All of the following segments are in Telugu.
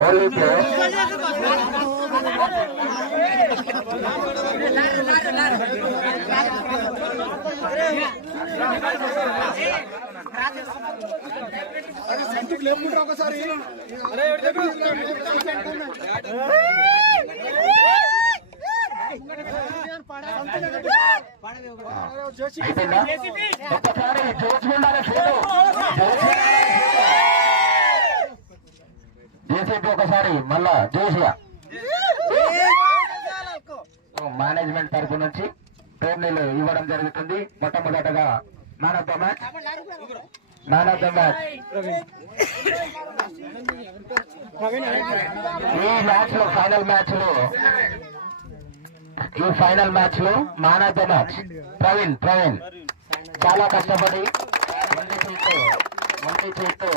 లేకుంటారు ఒకసారి జేసీపీ ఒకసారి మళ్ళా జోసియా మేనేజ్మెంట్ తరఫు నుంచి టోర్నీలు ఇవ్వడం జరుగుతుంది. మొట్టమొదటగా మ్యాన్ ఆఫ్ ద మ్యాచ్ ఈ ఫైనల్ మ్యాచ్ లో man of the match Praveen చాలా కష్టపడి మంచి చేస్తూ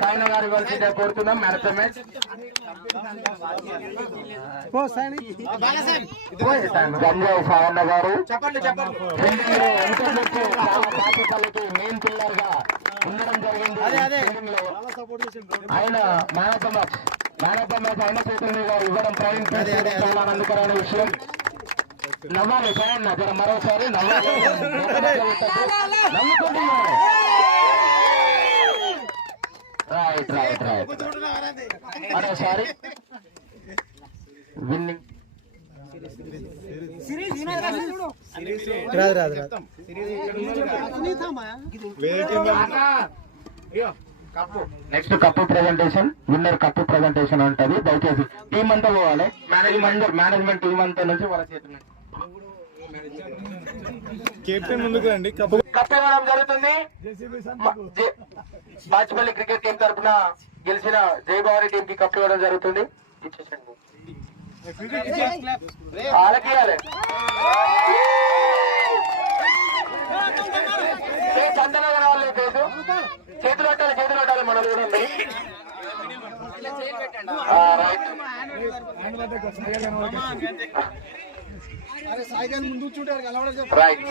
సాయన గారు ఇవ్వాల్సిందే కోరుతున్నాం. మ్యాన్ ఆఫ్ ద మ్యాచ్ గంజాయి సాయన్న గారు బాధ్యతలకి మెయిన్ పిల్లర్ గా ఉండడం జరిగింది. ఆయన మ్యాన్ ఆఫ్ ద మ్యాచ్ ఆయన చేతుల మీద ఇవ్వడం ప్రవీణ్ చాలా ఆనందకరమైన విషయం. నవ్వాలి సాయన్న జర మరోసారి నమ్ముకుంటున్నాను. రైట్ మరోసారి winnowing next cup presentation, winner cup presentation ఉంటుంది. దయచేసి టీం అంతా పోవాలి. మేనేజ్మెంట్ టీం అంతా నుంచి వాళ్ళ చేతులు కెప్టెన్ ముందుకు రండి. కప్పు ఇవ్వడం జరుగుతుంది. బాచ్పల్లి క్రికెట్ టీం తరఫున గెలిచిన జయభావరి టీం కి కప్పు ఇవ్వడం జరుగుతుంది. చందనగర్ వాళ్ళే చేతు చేతులు పెట్టాలి మనం చూడండి. సాయిగాని ముందు చూడారు రైట్